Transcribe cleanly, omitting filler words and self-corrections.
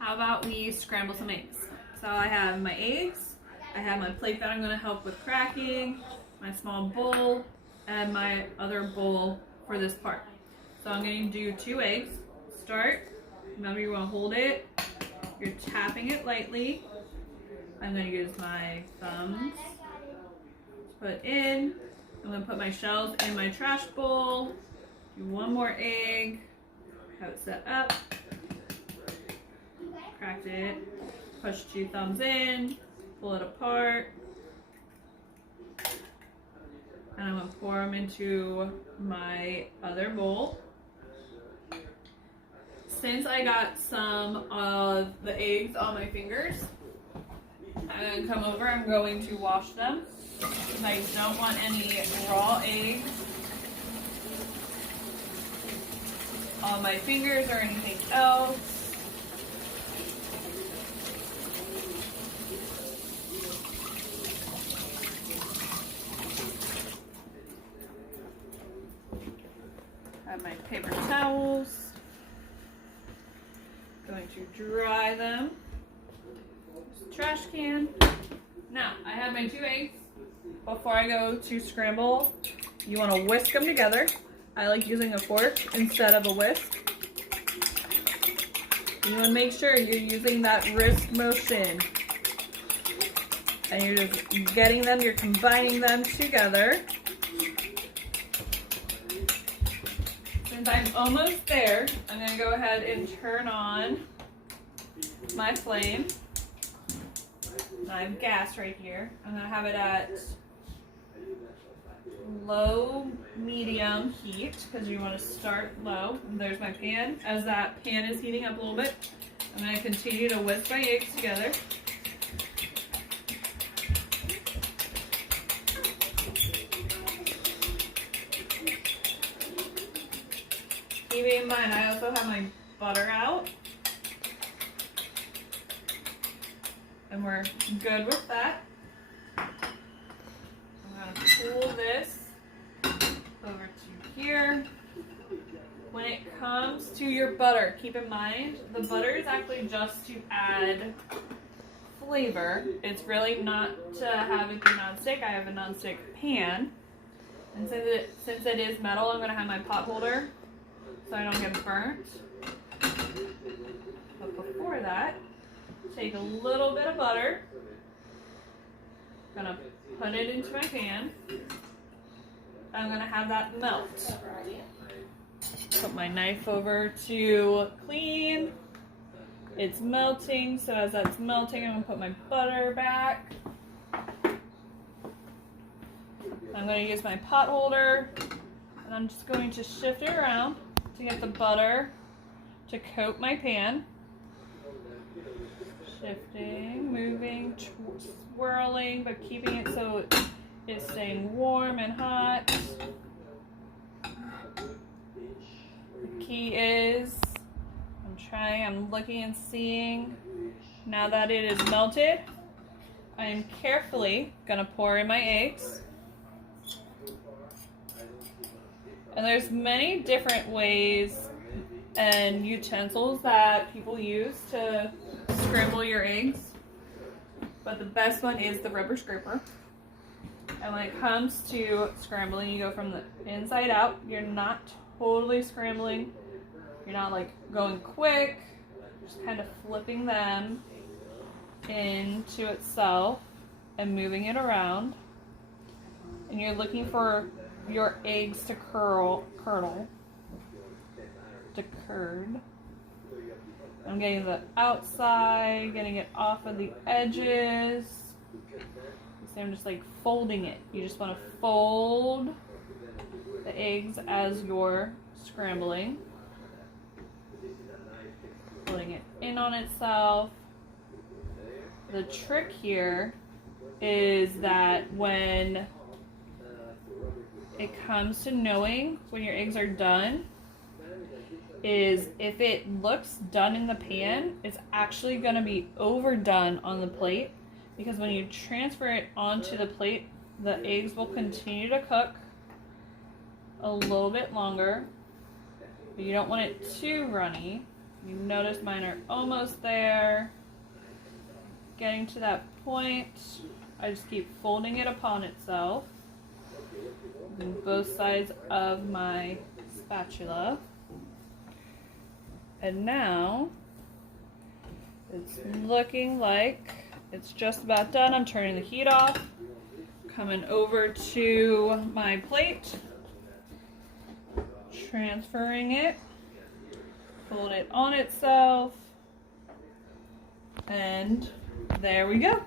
How about we scramble some eggs? So I have my eggs, I have my plate that I'm going to help with cracking, my small bowl, and my other bowl for this part. So I'm going to do 2 eggs. Start. Remember, you want to hold it. You're tapping it lightly. I'm going to use my thumbs to put in. I'm going to put my shells in my trash bowl. Do 1 more egg. Have it set up. Cracked it. Push 2 thumbs in. Pull it apart. And I'm going to pour them into my other bowl. Since I got some of the eggs on my fingers, I'm going to come over, I'm going to wash them. I don't want any raw eggs on my fingers or anything else. I have my paper towels. Going to dry them. Trash can. Now, I have my 2 eggs. Before I go to scramble, you want to whisk them together. I like using a fork instead of a whisk. You want to make sure you're using that wrist motion. And you're just getting them, you're combining them together. Since I'm almost there, I'm going to go ahead and turn on my flame. I have gas right here. I'm going to have it at low, medium heat because you want to start low. And there's my pan. As that pan is heating up a little bit, I'm going to continue to whisk my eggs together. Keeping in mind, I also have my butter out. And we're good with that. I'm going to pull this over to here. When it comes to your butter, keep in mind the butter is actually just to add flavor. It's really not to have it be nonstick. I have a nonstick pan. And since it is metal, I'm going to have my pot holder so I don't get burnt. But before that, take a little bit of butter. Gonna put it into my pan. I'm gonna have that melt. Put my knife over to clean. It's melting, so as that's melting, I'm gonna put my butter back. I'm gonna use my pot holder, and I'm just going to shift it around to get the butter to coat my pan. Shifting, moving, swirling, but keeping it so it's staying warm and hot. The key is, I'm looking and seeing, now that it is melted, I am carefully gonna pour in my eggs. And there's many different ways and utensils that people use to scramble your eggs, but the best one is the rubber scraper. And when it comes to scrambling, you go from the inside out. You're not totally scrambling. You're not like going quick, just kind of flipping them into itself and moving it around. And you're looking for your eggs to curdle, to curd. I'm getting the outside, getting it off of the edges. So I'm just like folding it. You just want to fold the eggs as you're scrambling. Pulling it in on itself. The trick here is that when it comes to knowing when your eggs are done, is if it looks done in the pan, it's actually going to be overdone on the plate, because when you transfer it onto the plate, the eggs will continue to cook a little bit longer. But you don't want it too runny. You notice mine are almost there. Getting to that point, I just keep folding it upon itself on both sides of my spatula. And now it's looking like it's just about done. I'm turning the heat off, coming over to my plate, transferring it, fold it on itself, and there we go.